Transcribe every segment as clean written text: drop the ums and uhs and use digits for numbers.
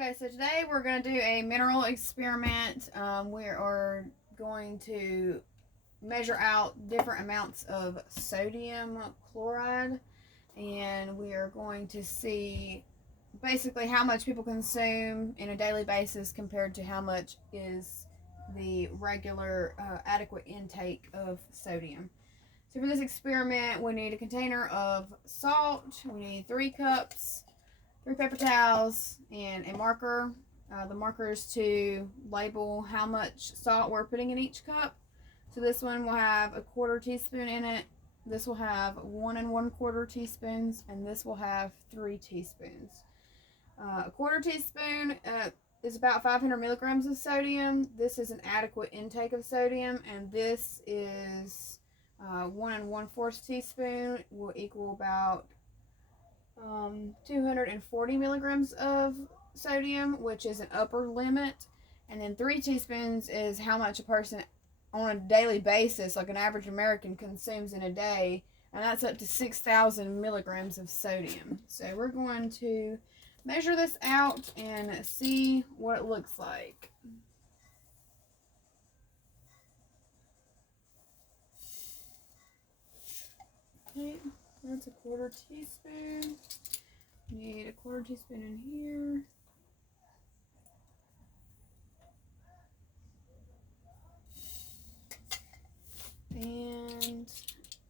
Okay, so today we're going to do a mineral experiment. We are going to measure out different amounts of sodium chloride, and we are going to see basically how much people consume in a daily basis compared to how much is the regular adequate intake of sodium. So for this experiment, we need a container of salt, we need 3 cups, 3 paper towels, and a marker. The marker is to label how much salt we're putting in each cup. So this one will have a 1/4 teaspoon in it. This will have 1 1/4 teaspoons, and this will have 3 teaspoons. A 1/4 teaspoon is about 500 milligrams of sodium. This is an adequate intake of sodium, and this is 1 1/4 teaspoon will equal about 240 milligrams of sodium, which is an upper limit. And then 3 teaspoons is how much a person on a daily basis, like an average American, consumes in a day. And that's up to 6,000 milligrams of sodium. So we're going to measure this out and see what it looks like. Okay, that's a 1/4 teaspoon. Need a 1/4 teaspoon in here. And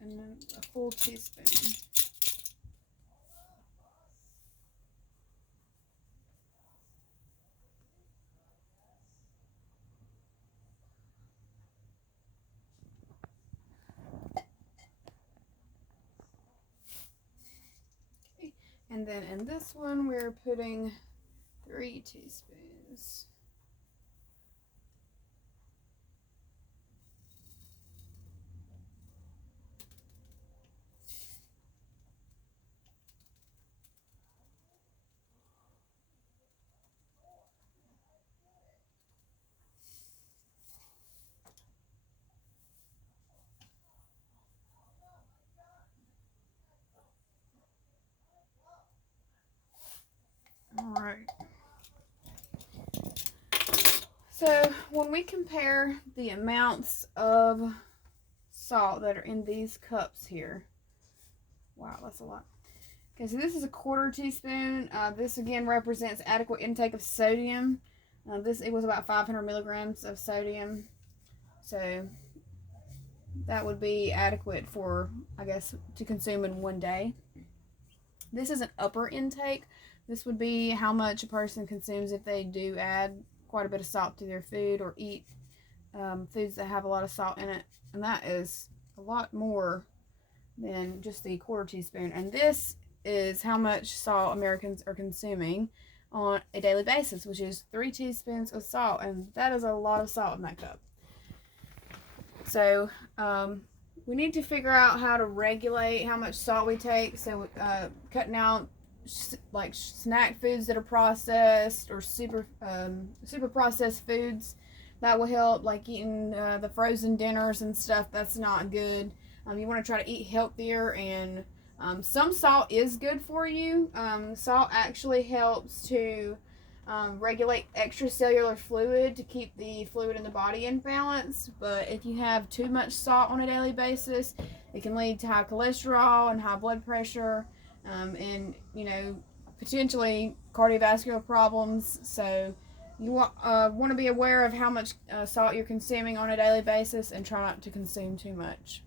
then a full teaspoon. Okay. And then in this one, we're putting 3 teaspoons. All right. So when we compare the amounts of salt that are in these cups here, wow, that's a lot. Okay, so this is a 1/4 teaspoon. This again represents adequate intake of sodium. This it was about 500 milligrams of sodium, so that would be adequate for, I guess, to consume in one day. This is an upper intake. This would be how much a person consumes if they do add quite a bit of salt to their food or eat foods that have a lot of salt in it. And that is a lot more than just the 1/4 teaspoon. And this is how much salt Americans are consuming on a daily basis, which is 3 teaspoons of salt. And that is a lot of salt in that cup. So we need to figure out how to regulate how much salt we take. So cutting out like snack foods that are processed or super processed foods, that will help. Like eating the frozen dinners and stuff, that's not good. You want to try to eat healthier, and some salt is good for you. Salt actually helps to regulate extracellular fluid to keep the fluid in the body in balance. But if you have too much salt on a daily basis, it can lead to high cholesterol and high blood pressure, and potentially cardiovascular problems. So you want to be aware of how much salt you're consuming on a daily basis and try not to consume too much.